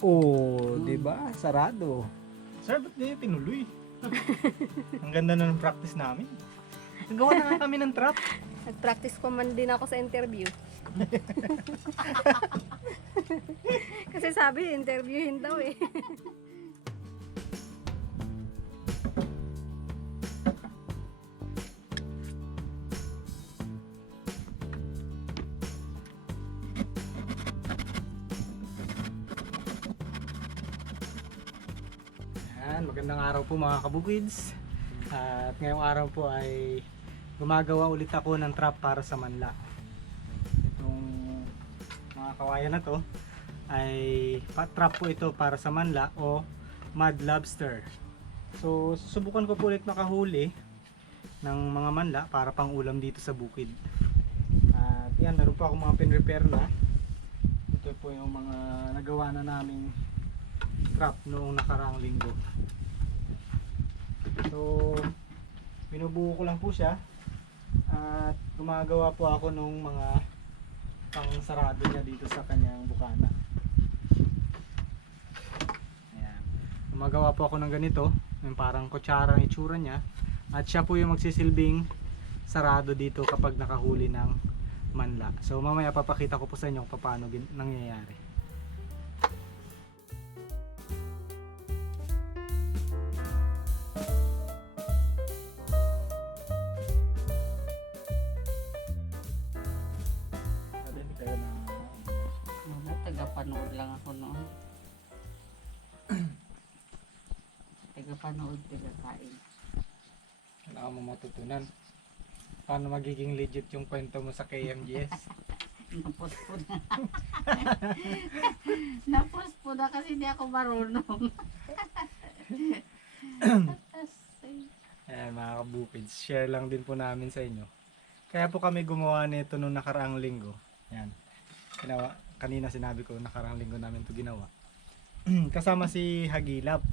Oh, di ba? Sarado. Sir, ba't di tinuloy? Ang ganda na ng practice namin. Nagawa na nga kami ng trap. Nag-practice ko man din ako sa interview. Kasi sabi, interviewin daw eh. Po mga kabukids. At ngayong araw po ay gumagawa ulit ako ng trap para sa manla. Itong mga kawayan na to ay trap po ito para sa manla o mud lobster. So susubukan ko po ulit makahuli ng mga manla para pang ulam dito sa bukid. At yan, meron pa akong mga pin-repair na. Ito po yung mga nagawa na naming trap noong nakaraang linggo. So, binubuo ko lang po siya at gumagawa po ako nung mga pang sarado niya dito sa kanyang bukana. Ayan. Gumagawa po ako ng ganito, yung parang kutsara ang itsura niya at siya po yung magsisilbing sarado dito kapag nakahuli ng manla. So mamaya papakita ko po sa inyo kung paano nangyayari. Taga-panood, taga-kain. Kailangan mo matutunan. Paano magiging legit yung kwento mo sa KMGS? Napos po na. Napos po na kasi hindi ako marunong. Ayan mga kabukids, share lang din po namin sa inyo. Kaya po kami gumawa nito nung nakaraang linggo. Yan. Ginawa, kanina sinabi ko nakaraang linggo namin to ginawa. Kasama si Hagilap.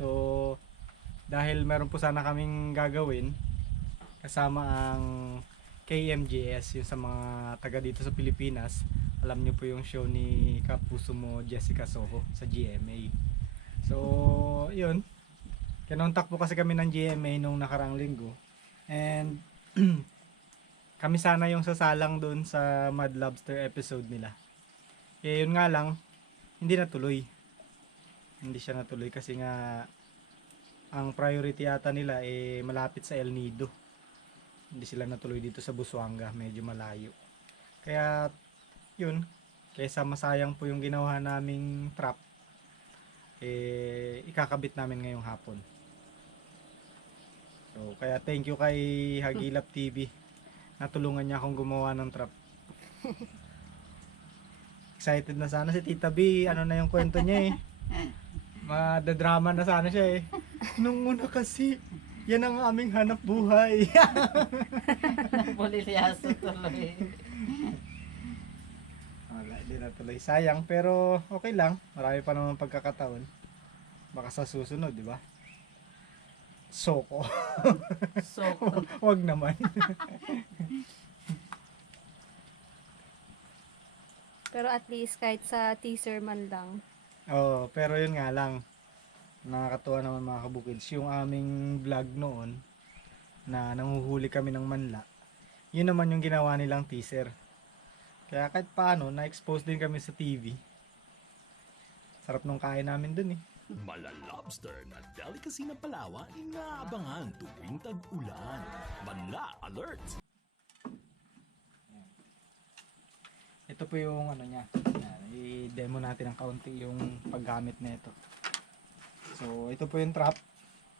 So, dahil meron po sana kaming gagawin, kasama ang KMJS, yung sa mga taga dito sa Pilipinas. Alam niyo po yung show ni Kapuso mo Jessica Soho sa GMA. So, yun. Kinontak po kasi kami ng GMA nung nakaraang linggo. And kami sana yung sasalang doon sa Mad Lobster episode nila. Eh yun nga lang, hindi natuloy. Hindi siya natuloy kasi nga ang priority yata nila eh malapit sa El Nido. Hindi sila natuloy dito sa Busuanga, medyo malayo. Kaya yun, kaysa masayang po yung ginawa naming trap, eh ikakabit namin ngayong hapon. So, kaya thank you kay Hagilap TV. Natulungan niya akong gumawa ng trap. Excited na sana si Tita B. Ano na yung kwento niya eh. Madadrama na sana siya eh. Nung una kasi, yan ang aming hanap buhay. Napulilyaso tuloy. Wala, hindi natuloy. Sayang, pero okay lang. Marami pa naman pagkakataon. Baka sa susunod, di ba? Soko. So, Wag naman. Pero at least kahit sa teaser man lang. Oo, pero yun nga lang. Nakakatuwa naman mga kabukids. Yung aming vlog noon na nanguhuli kami ng manla. Yun naman yung ginawa nilang teaser. Kaya kahit paano, na-expose din kami sa TV. Sarap nung kain namin dun eh. Malalobster na delicacy ng Palawan inaabangan tuwing tag-ulan. Manla Alert! Ito po yung ano niya. I-demo natin ng kaunti yung paggamit nito. So, ito po yung trap.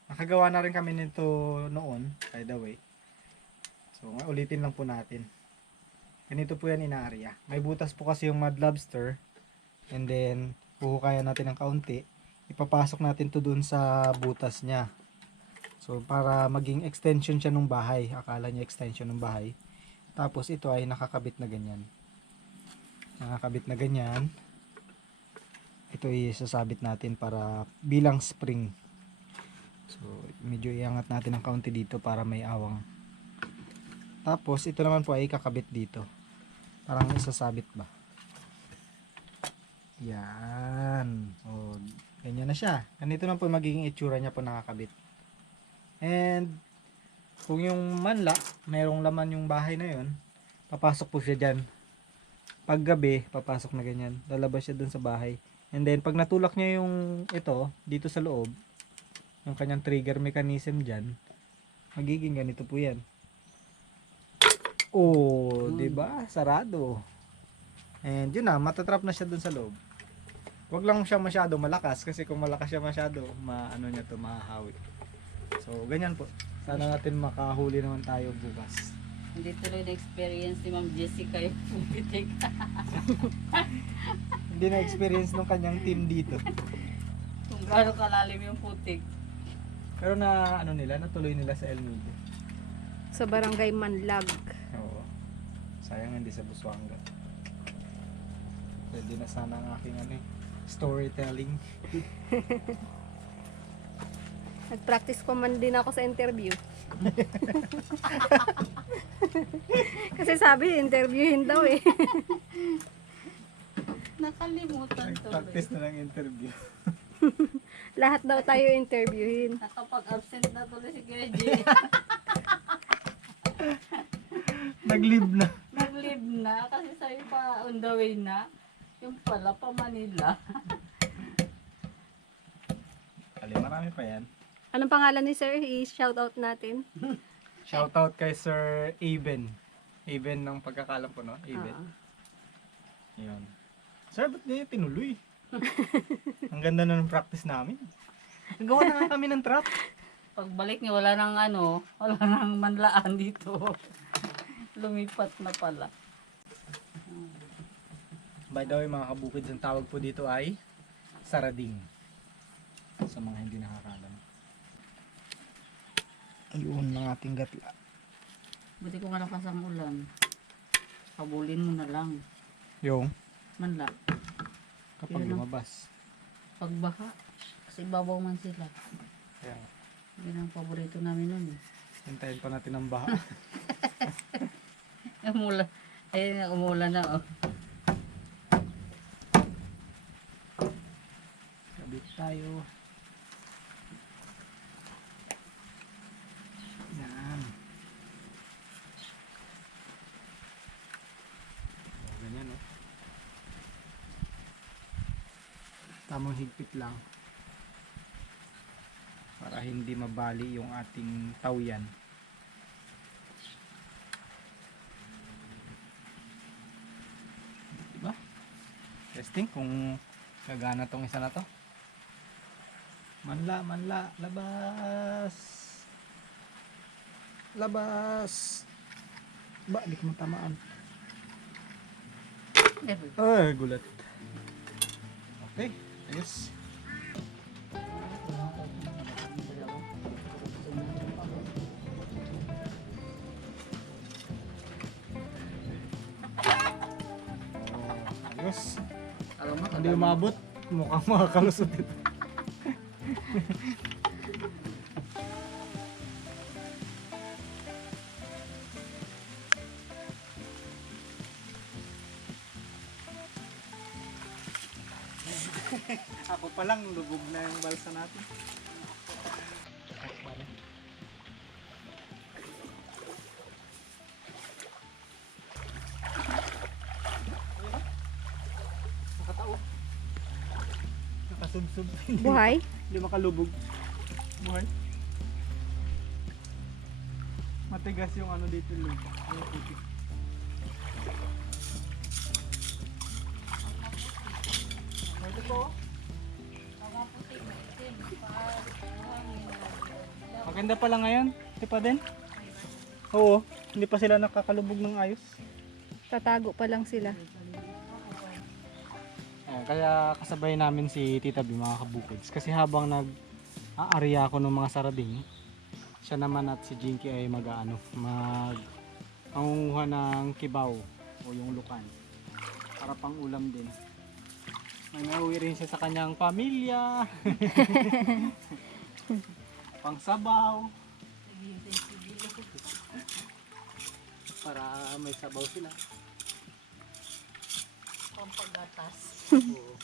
Nakagawa na rin kami nito noon, by the way. So, ulitin lang po natin. Ganito po yan inaarya. May butas po kasi yung mud lobster. And then, puhukayan natin ng kaunti. Ipapasok natin to dun sa butas niya. So, para maging extension siya ng bahay. Akala niya extension ng bahay. Tapos, ito ay nakakabit na ganyan nakakabit na ganyan ito isasabit natin para bilang spring so medyo iangat natin ng kaunti dito para may awang tapos ito naman po ay kakabit dito parang isasabit ba Yan. O, ganyan na siya. Ganito na po magiging itsura niya po nakakabit. And, kung yung manla, mayroong laman yung bahay na yon papasok po siya dyan. Pag gabi, papasok na ganyan. Lalabas siya dun sa bahay. And then, pag natulak niya yung ito, dito sa loob, yung kanyang trigger mechanism dyan, magiging ganito po yan. Oh, Hmm. 'di ba? Sarado. And yun na, matatrap na siya dun sa loob. Huwag lang siya masyado malakas kasi kung malakas siya masyado, maano niya to mahahawi. So, ganyan po. Sana natin makahuli naman tayo bukas. Hindi tuloy na-experience ni Ma'am Jessica yung pumitik. Hindi na experience ng kanyang team dito. Kung gaano kalalim yung putik. Pero na ano nila, natuloy nila sa El Nido. Sa barangay Manlag. Oo. Sayang hindi sa Busuanga. Pwede na sana ang aking ano eh, storytelling. Nag-practice ko man din ako sa interview. Kasi sabi, interviewin daw eh. Nakalimutan tuloy. Nag-practice na ng interview. Lahat daw tayo interviewin. Nakapag-absent na tuloy si J. Nag-leave na. Nag-leave na kasi sabi pa on the way na. Yung pala pa Manila. Ali, marami pa yan. Anong pangalan ni sir? I-shoutout natin. Shoutout kay Sir Aben. Aben ng pagkakalam ko, no? Aben. Ah. Yun. Sir, ba't di tinuloy? Ang ganda na ng practice namin. Nagawa na nga kami ng trap. Pagbalik niya wala nang ano, wala nang manlaan dito. Lumipat na pala. By the way, mga kabukid, ang tawag po dito ay sarading. Sa mga hindi nakakalam. Ayun ng ating gatla. Buti ko nga lakas ang ulan. Pabulin mo na lang. Yung Manla. kapag Yun, lumabas. Pagbaha. Kasi babaw man sila. Kaya, Yan ang paborito namin nun. eh. hintayin pa natin ang baha. Umulan. Ayun nga, umulan na oh. Sabit tayo. Yan. O, ganyan o. Tamang higpit lang. Para hindi mabali yung ating tawyan. Diba? Testing kung gagana tong isa na to. Manla, manla, labas. Labas. Ba, di ko matamaan. Ay, gulat. Okay, ayos. Oh, ayos. Alam mo, Hindi umabot. Mukhang makakalusot ito. Ako pa lang, lubog na yung balsa natin. Buhay? Hindi makalubog. Buhay. Matigas yung ano dito yung lupa. Yung putik. Ito po. Maganda pala ngayon. Hindi pa din? Oo. Hindi pa sila nakakalubog ng ayos. Tatago pa lang sila. Ayan, kaya kasabay namin si Tita B mga kabukids. Kasi habang nag aarya ako ng mga sarading, siya naman at si Jinky ay mag ano, mag pangunguha ng kibaw o yung lukan para pang ulam din. May nauwi rin siya sa kanyang pamilya. pang sabaw. para may sabaw sila. Pampagatas.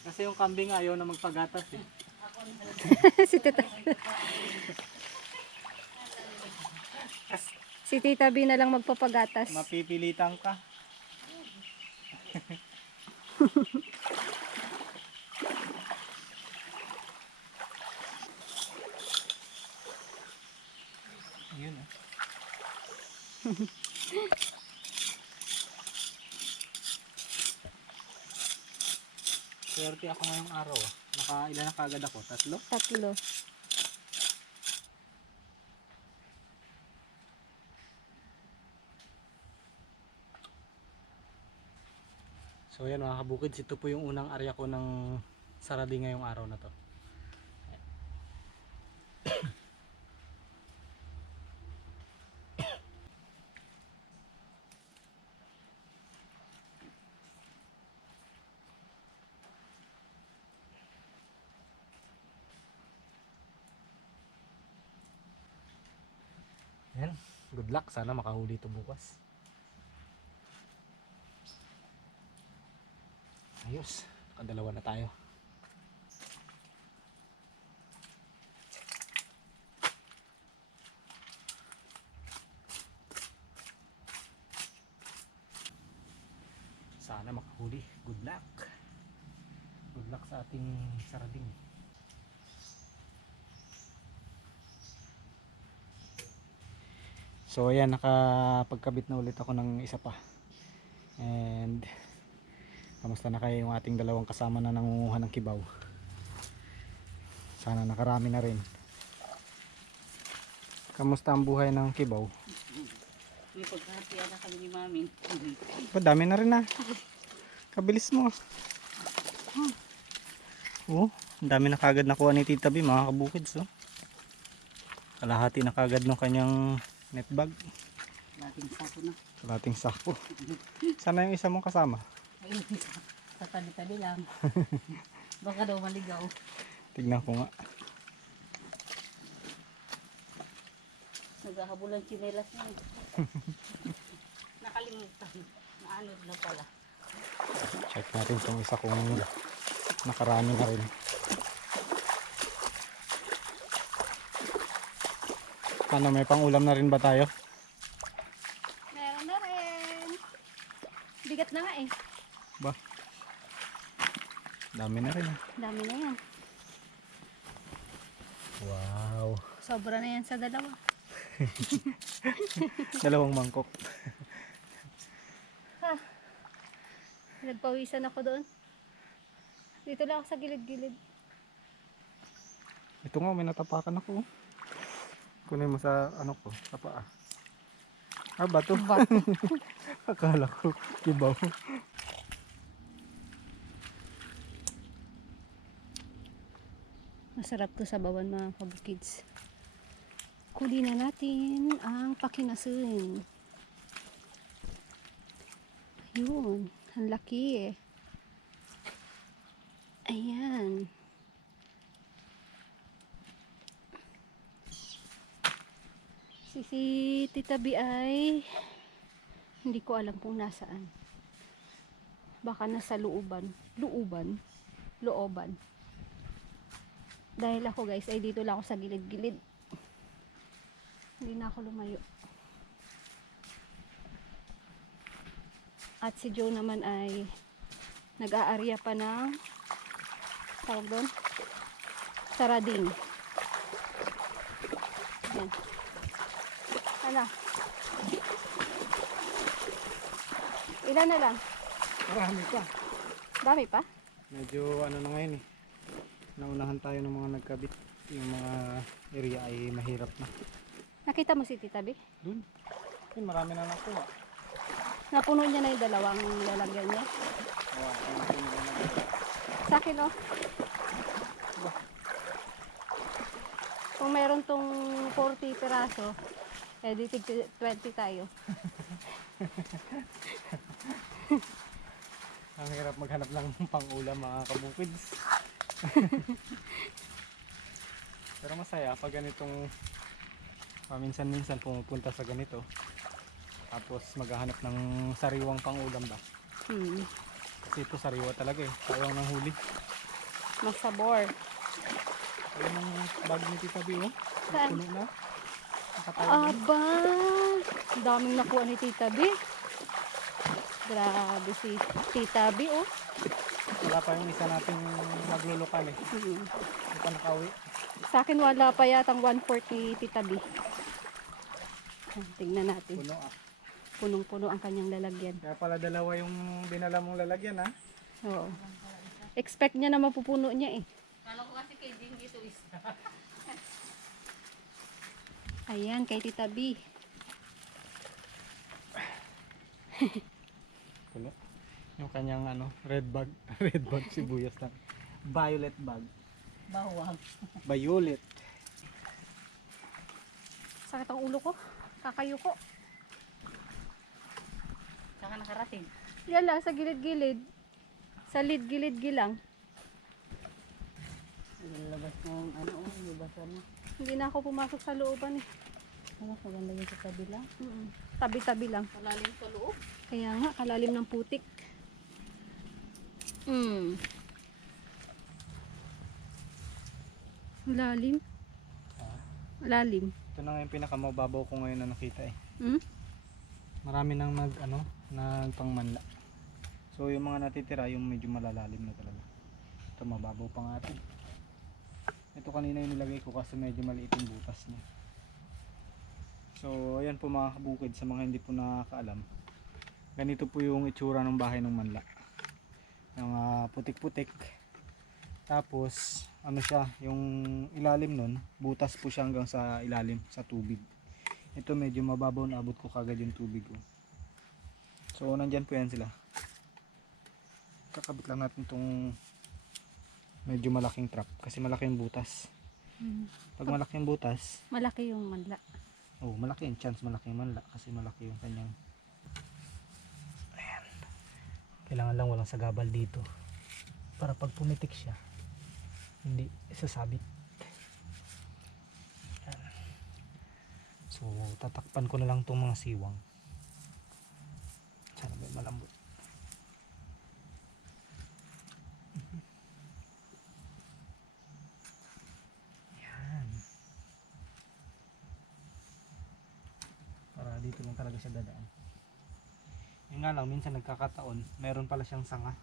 Kasi yung kambing ayaw na magpagatas eh. si Tita. si Tita B na lang magpapagatas. Mapipilitan ka. Ayun ah. Swerte ako ngayong araw ah. Naka ilan na kagad ako? Tatlo? Tatlo. So yan mga kabukids, ito po yung unang area ko ng saradi ngayong araw na to. Yan, good luck. Sana makahuli ito bukas. Ayos, nakadalawa na tayo. Sana makahuli. Good luck. Good luck sa ating sarading. So ayan, nakapagkabit na ulit ako ng isa pa. And Kamusta na kayo yung ating dalawang kasama na nangunguha ng kibaw? Sana nakarami na rin. Kamusta ang buhay ng kibaw? May pagkahatian na kami ni Mami. Ba, dami na rin na. Kabilis mo. Oh, ang dami na kagad nakuha ni Tita B, mga kabukids. Oh. Kalahati na kagad ng kanyang net bag. Lating sako na. Kalating sako. Sana yung isa mong kasama. Ayun, sa tabi-tabi lang. Baka daw maligaw. Tignan ko nga. Naghahabulan chinelas niya. Nakalimutan. Naanod na pala. Check natin itong isa kung nakarami na rin. Ano, may pangulam na rin ba tayo? Meron na rin. Bigat na nga eh. Ba? Dami na rin. Dami na yan. Wow. Sobra na yan sa dalawa. Dalawang mangkok. Nagpawisan ako doon. Dito lang ako sa gilid-gilid. Ito nga, may natapakan ako. Kunin mo sa ano ko, sa paa. Ah, bato. Akala ko, kibaw. Masarap to sa bawan mga kabukids. Kuli na natin ang pakinasin. Ayun, ang laki eh. Ayan. Si, si Tita B ay hindi ko alam kung nasaan. Baka nasa looban. Looban? Looban. Dahil ako guys ay dito lang ako sa gilid-gilid. Hindi na ako lumayo. At si Joe naman ay nag-aarya pa ng tawag doon? Sarading. Yan. Ano? Ilan na lang? Marami pa. Dami pa? Medyo ano na ngayon eh. Naunahan tayo ng mga nagkabit. Yung mga area ay mahirap na. Nakita mo si Tita B? Dun. Ay, marami na nakuha. Napuno niya na yung dalawang lalagyan niya. Na. Sa akin, oh. Kung meron tong 40 piraso, eh di tig 20 tayo. Ang hirap maghanap lang ng pang-ulam mga kabukids. Pero masaya pag ganitong paminsan-minsan pumupunta sa ganito. Tapos maghahanap ng sariwang pang-ulam ba? Hmm. Kasi ito sariwa talaga eh. Sayang ng huli. Masabor. Ayun ang bag ni Tita B, oh. Saan? Puno na. Aba! Ang daming nakuha ni Tita B. Grabe si Tita B, oh. Wala pa yung isa nating naglulukal eh. Hmm. Hindi pa nakauwi. Sa akin wala pa yatang 1/4 ni Tita B. Ah, Tingnan natin. Puno ah. Punong-puno ang kanyang lalagyan. Kaya pala dalawa yung dinala mong lalagyan ah. Oo. Expect niya na mapupuno niya eh. Kala ko kasi kay Jing dito isa. Ayan, kay Tita B. Puno. Yung kanyang ano, red bag. red bag sibuyas na. Violet bag. Bawang. Violet. Sakit ang ulo ko. Kakayo ko. Saka nakarating. Yala, sa gilid-gilid. Sa lid gilid gilang. Labas mo ano, oh, labas ano. Hindi na ako pumasok sa looban eh. Ano, maganda yung sa kabila. Mm-mm. Tabi-tabi lang. Malalim sa loob. Kaya nga, kalalim ng putik. Mm. Lalim. Lalim. Ito na nga yung pinakamababaw ko ngayon na nakita eh. Hmm? Marami nang nag ano, nagpangmanla. So yung mga natitira yung medyo malalalim na talaga. Ito mababaw pa nga ito. Ito kanina yung nilagay ko kasi medyo maliit yung butas niya. So ayan po mga kabukid sa mga hindi po nakakaalam. Ganito po yung itsura ng bahay ng manla. Yung ah, putik-putik. Tapos ano siya, yung ilalim nun, butas po siya hanggang sa ilalim, sa tubig. Ito medyo mababaw na abot ko kagad yung tubig ko. So nandyan po yan sila. Kakabit lang natin tong medyo malaking trap kasi malaki yung butas. Mm. Pag malaki yung butas, Malaki yung manla. oh malaki yung chance malaki yung manla kasi malaki yung kanyang Ayan. Kailangan lang walang sagabal dito para pag pumitik siya hindi sasabit. Ayan. So tatakpan ko na lang tong mga siwang. Sana may malambot. Yan. Para dito siya dadaan. Yun nga lang, minsan nagkakataon, meron pala siyang sanga.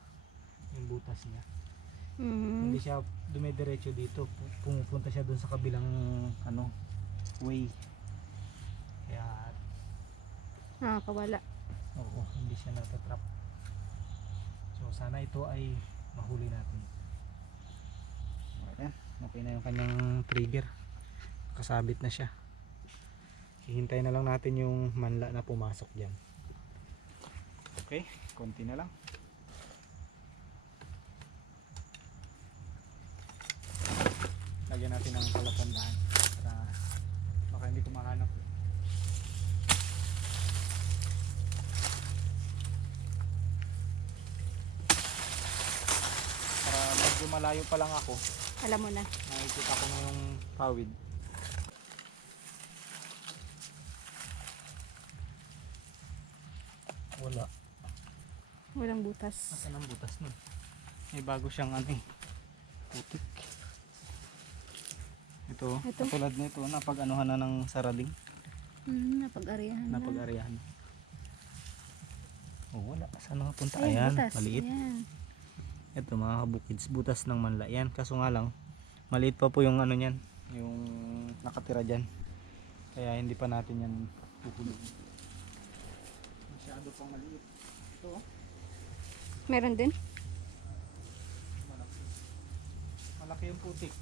Yung butas niya. Mm. Hindi siya dumidiretso dito. pu- Pumupunta siya dun sa kabilang ano, way. Kaya, Nakakawala. oo, hindi siya natatrap. So, sana ito ay mahuli natin. Ayan, okay na yung kanyang trigger. Kasabit na siya. Hihintayin na lang natin yung manla na pumasok dyan. Okay, konti na lang. Lagyan natin ng palatandaan para baka hindi ko mahanap. Para medyo malayo pa lang ako, Alam mo na. nakikita ko na yung pawid. Wala. Walang butas. Asan ang butas nun? May bago siyang ano eh. Putik. Ito, Ito? katulad nito, napag-anuhan na ng saraling. Mm, napag-arihan na. Napag-arihan. Oh, wala. Saan nakapunta? Ayun, Ayan, butas. maliit. Ayan. Ito mga kabukids, butas ng manla. Yan, kaso nga lang, maliit pa po yung ano niyan, yung nakatira dyan. Kaya hindi pa natin yan puhulog. Masyado pang maliit. Ito, Meron din? malaki. Malaki yung putik.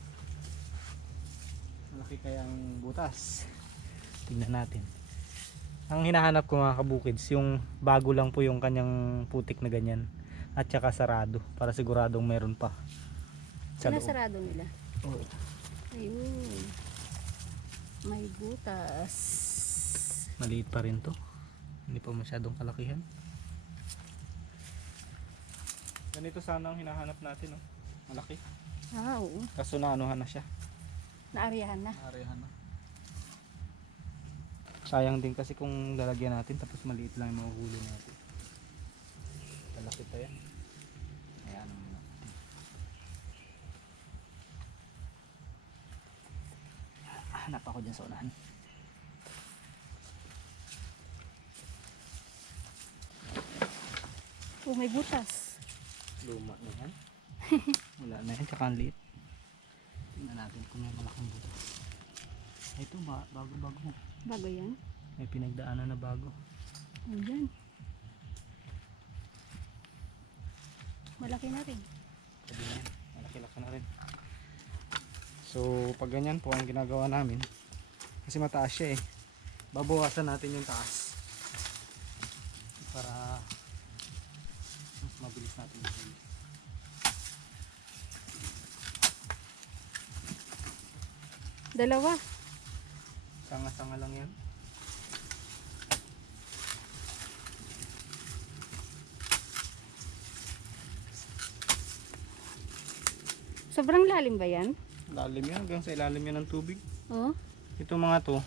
Malaki kaya ang butas. Tingnan natin. Ang hinahanap ko mga kabukids, yung bago lang po yung kanyang putik na ganyan. At saka sarado, para siguradong meron pa. Sa loob. Sinasarado nila. Oo. Ayun. May butas. Maliit pa rin to hindi pa masyadong kalakihan. Ganito sana ang hinahanap natin no? malaki. Ah oo. Kaso naanuhan na siya. Naariyahan na. Naariyahan na. Sayang din kasi kung lalagyan natin tapos maliit lang yung mahuhuli natin. Malaki pa yan. Ayan naman ah, hanap ako dyan sa unahan. Oh, may butas. Luma na yan. Wala na yan, tsaka ang liit. Tingnan natin kung may malaking butas. Ito ba, bago-bago. Bago yan. May pinagdaanan na bago. Ayan. Malaki na rin. Sabi niya, malaki-laki na rin. So, pag ganyan po ang ginagawa namin, kasi mataas siya eh, babawasan natin yung taas. Para mabilis natin mahuli. Dalawa. Sanga-sanga lang yan. Sobrang lalim ba yan? Lalim yan, hanggang sa ilalim yan ng tubig. Oh. Ito mga to,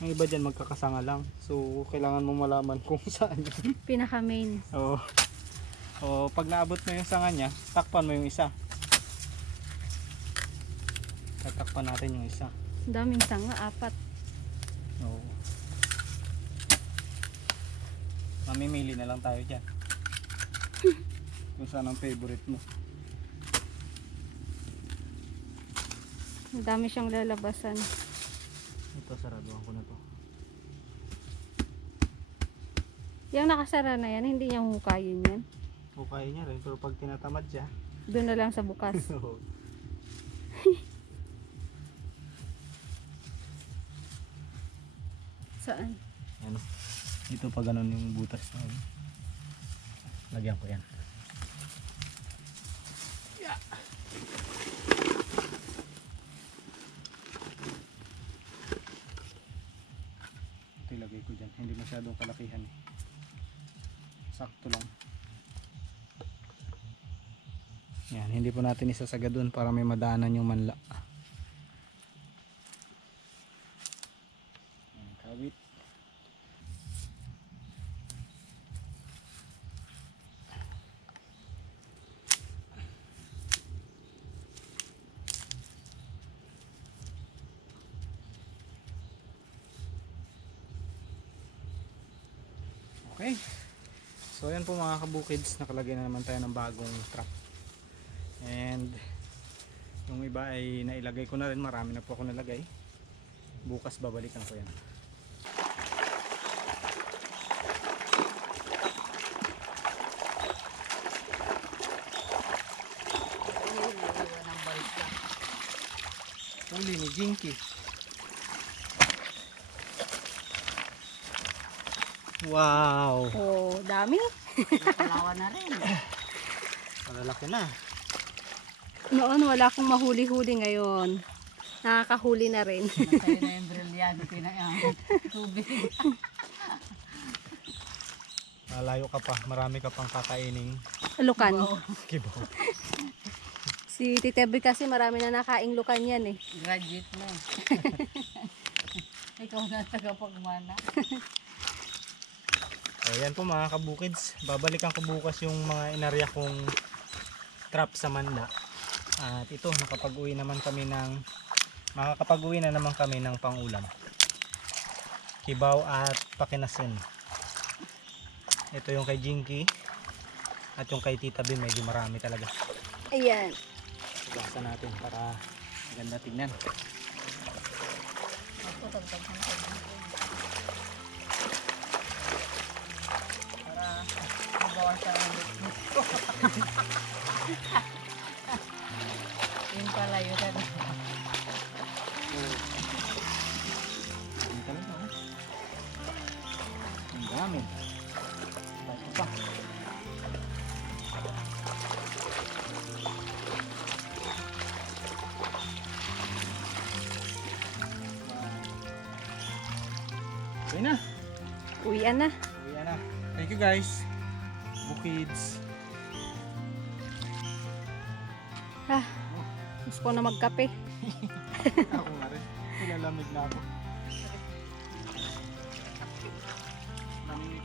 yung iba dyan magkakasanga lang. So, kailangan mo malaman kung saan. Pinaka main. Oo. O, pag naabot mo yung sanga niya, takpan mo yung isa. Tatakpan natin yung isa. Ang daming sanga, apat. Oo. Mamimili na lang tayo dyan. Kung saan ang favorite mo. Ang dami siyang lalabasan. Ito, saraduhan ko na to. Yung nakasara na yan, hindi niya hukayin yan. O kaya niya rin, pero pag tinatamad siya, Doon na lang sa bukas. Saan? Ano? Ito pa ganun yung butas na. Lagyan ko yan. Ito ilagay ko dyan. Hindi masyadong kalakihan eh. Sakto lang. Yan, hindi po natin isasaga dun para may madaanan yung manla. Kawit. Okay. So yan po mga kabukids, nakalagay na naman tayo ng bagong trap. And yung iba ay nailagay ko na rin, marami na po ako nalagay. Bukas babalikan ko yan. Huli ni Jinky. Wow! Oh, dami. Palawan na rin. Malalaki na. Noon wala akong mahuli-huli ngayon. Nakakahuli na rin. Nasa'yo na yung brilyante na yung tubig. Malayo ka pa, marami ka pang kakaining Lukan. kibaw. Si Titebi kasi marami na nakaing lukan yan eh. Graduate na. Ikaw na tagapagmana. So yan po mga kabukids, babalikan ko bukas yung mga inarya kong trap sa manla. At ito, nakapag-uwi naman kami ng makakapag-uwi na naman kami ng pangulam. Kibaw at pakinasin. Ito yung kay Jinky at yung kay Tita Bim medyo marami talaga. Ayan. Basta natin para maganda tingnan. Para mabawasan ang business Uwian na. Uwian na. Thank you guys. Bukids. Ah, gusto ko na magkape. ako nga rin. Nilalamig na ako. Lamig.